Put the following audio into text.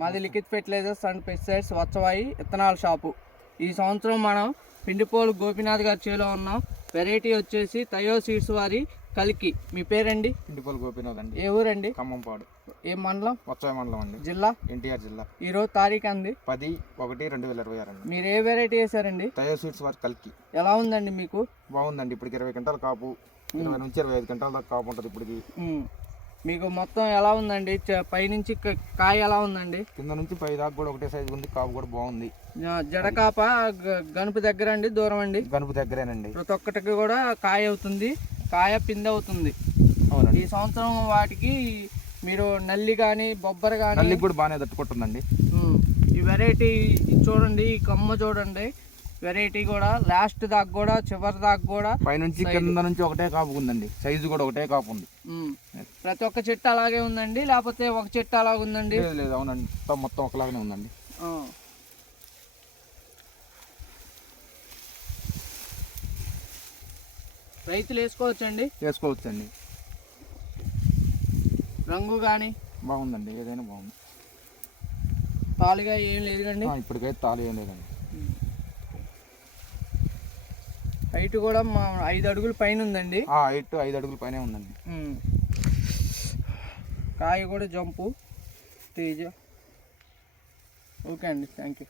మాది liquid fertilisers and pesticides Vatsavai విత్తనాల shop. ఈ సంవత్సరం మనం పిండిపోలు గోపీనాథ్ గారి చేలో ఉన్నాం. వెరైటీ వచ్చేసి తయో సీడ్స్ వారి కలికి. మీ పేరండి? పిండిపోలు గోపీనాథ్ అండి. ఏ ఊరండి? ఖమ్మంపాడు. ఏ మండలం? వత్సవాయి మండలం అండి. జిల్లా? ఎన్టీఆర్ జిల్లా. ఈరోజు తారీఖు అంది 10/1/2026 అండి. మీరు ఏ వెరైటీ వేసారండి? తయో సీడ్స్ వారి కలికి. ఎలా ఉందండి మీకు? బాగుందండి. ఇప్పటికి 20 క్వింటాల కాపు, 20 నుంచి 25 క్వింటాల దాకా కాపు ఉంటుంది ఇప్పటికి. మీకు మొత్తం ఎలా ఉందండి? పైనుంచి కాయ ఎలా ఉందండి? కింద నుంచి పై దాకా కూడా ఒకటే సైజు ఉంది. కాపు కూడా బాగుంది. జడకాప గనుపు దగ్గర అండి, దూరం అండి? గనుపు దగ్గరేనండి. ప్రతి ఒక్కటికి కూడా కాయ అవుతుంది, కాయ పిండి అవుతుంది. అవునండి. ఈ సంవత్సరం వాటికి మీరు నల్లి కానీ బొబ్బర కానీ నల్లి కూడా బాగానే తట్టుకుంటుందండి. ఈ వెరైటీ చూడండి, ఈ కొమ్మ చూడండి. వెరైటీ కూడా లాస్ట్ దాకా కూడా చివరి దాకా కూడా పైనుంచి కింద నుంచి ఒకటే కాపు ఉందండి. సైజు కూడా ఒకటే కాపు ఉంది. ప్రతి ఒక్క చెట్టు అలాగే ఉందండి, లేకపోతే ఒక చెట్టు అలాగే ఉందండి? లేదు, అవునండి, మొత్తం ఒకలాగానే ఉందండి. రైతులు వేసుకోవచ్చండి? వేసుకోవచ్చండి. రంగు కానీ బాగుందండి. ఏదైనా బాగుంది. తాలుగా ఏం లేదు కండి? ఇప్పటికైతే తాలు ఏం లేదండి. హైట్ కూడా 5 అడుగుల పైన ఉందండి. హైట్ 5 అడుగుల పైన ఉందండి. కాయ కూడా జంపు తేజ. ఓకే అండి, థ్యాంక్ యూ.